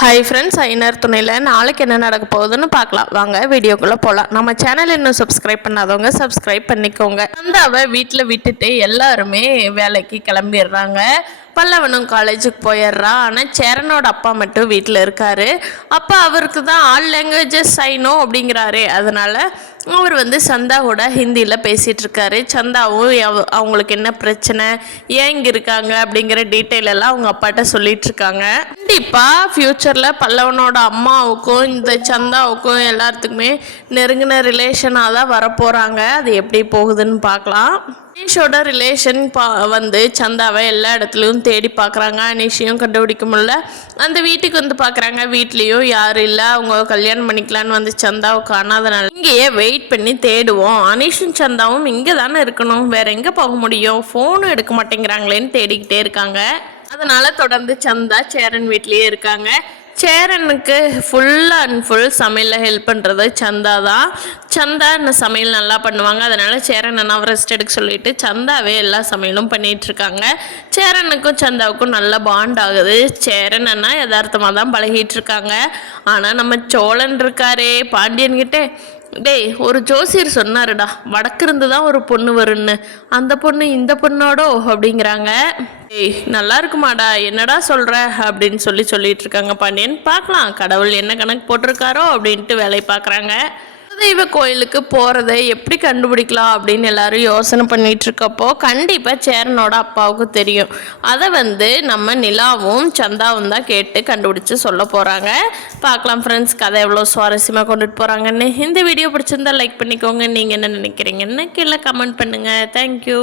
Hi friends, ஐநர் துணையில் நாளைக்கு என்ன நடக்க போகுதுன்னு பார்க்கலாம். வாங்க வீடியோக்குள்ளே போகலாம். நம்ம சேனல் இன்னும் சப்ஸ்கிரைப் பண்ணாதவங்க சப்ஸ்கிரைப் பண்ணிக்கோங்க. சந்தாவை வீட்டில் விட்டுட்டு எல்லாருமே வேலைக்கு கிளம்பிடுறாங்க. பல்லவனும் காலேஜுக்கு போயிடுறான். ஆனால் சேரனோட அப்பா மட்டும் வீட்டில் இருக்கார். அப்பா அவருக்கு தான் ஆல் லாங்குவேஜஸ் ஐனோ அப்படிங்கிறாரு. அதனால் அவர் சந்தாவோட ஹிந்தியில் பேசிகிட்டு இருக்காரு. சந்தாவும் அவங்களுக்கு என்ன பிரச்சனை, ஏன் இங்கே இருக்காங்க அப்படிங்கிற டீட்டெயில் எல்லாம் அவங்க அப்பாட்ட சொல்லிட்டு இருக்காங்க. கண்டிப்பாக ஃப்யூச்சரில் பல்லவனோட அம்மாவுக்கும் இந்த சந்தாவுக்கும் எல்லாத்துக்குமே நெருங்கின ரிலேஷனாக தான் வரப்போகிறாங்க. அது எப்படி போகுதுன்னு பார்க்கலாம். அனீஷோட ரிலேஷன் சந்தாவை எல்லா இடத்துலையும் தேடி பார்க்குறாங்க. அனீஷையும் கண்டுபிடிக்க முடியல. அந்த வீட்டுக்கு பார்க்குறாங்க. வீட்லேயும் யாரும் இல்லை. அவங்க கல்யாணம் பண்ணிக்கலான்னு சந்தாவை காணாதனால இங்கேயே வெயிட் பண்ணி தேடுவோம். அனீஷும் சந்தாவும் இங்கே தானே இருக்கணும், வேற எங்கே போக முடியும், ஃபோனும் எடுக்க மாட்டேங்கிறாங்களேன்னு தேடிக்கிட்டே இருக்காங்க. அதனால தொடர்ந்து சந்தா சேரன் வீட்லேயே இருக்காங்க. சேரனுக்கு ஃபுல் அண்ட் ஃபுல் சமையலில் ஹெல்ப் பண்ணுறது சந்தா தான். சந்தா இந்த சமையல் நல்லா பண்ணுவாங்க. அதனால் சேரன் அண்ணா ரெஸ்ட் எடுக்க சொல்லிட்டு சந்தாவே எல்லா சமையலும் பண்ணிகிட்ருக்காங்க. சேரனுக்கும் சந்தாவுக்கும் நல்ல பாண்ட் ஆகுது. சேரன் அண்ணா யதார்த்தமாக தான் பழகிட்டு இருக்காங்க. ஆனால் நம்ம சோழன் இருக்காரே பாண்டியன்கிட்டே, டேய் ஒரு ஜோசியர் சொன்னாருடா, வடக்கு இருந்து தான் ஒரு பொண்ணு வரும்னு, அந்த பொண்ணு இந்த பொண்ணோடோ அப்படிங்கிறாங்க. ஏய் நல்லா இருக்குமாடா, என்னடா சொல்கிற அப்படின்னு சொல்லிட்டு இருக்காங்க பாண்டியன். பார்க்கலாம் கடவுள் என்ன கணக்கு போட்டிருக்காரோ அப்படின்ட்டு வேலை பார்க்குறாங்க. தெய்வ கோயிலுக்கு போகிறத எப்படி கண்டுபிடிக்கலாம் அப்படின்னு எல்லாரும் யோசனை பண்ணிட்டு இருக்கப்போ கண்டிப்பாக சேரனோட அப்பாவுக்கு தெரியும். அதை நம்ம நிலாவும் சந்தாவும் தான் கேட்டு கண்டுபிடிச்சு சொல்ல போகிறாங்க. பார்க்கலாம் ஃப்ரெண்ட்ஸ், கதை எவ்வளோ சுவாரஸ்யமாக கொண்டுட்டு போகிறாங்கன்னு. இந்த வீடியோ பிடிச்சிருந்தா லைக் பண்ணிக்கோங்க. நீங்கள் என்ன நினைக்கிறீங்கன்னு கீழே கமெண்ட் பண்ணுங்கள். தேங்க்யூ.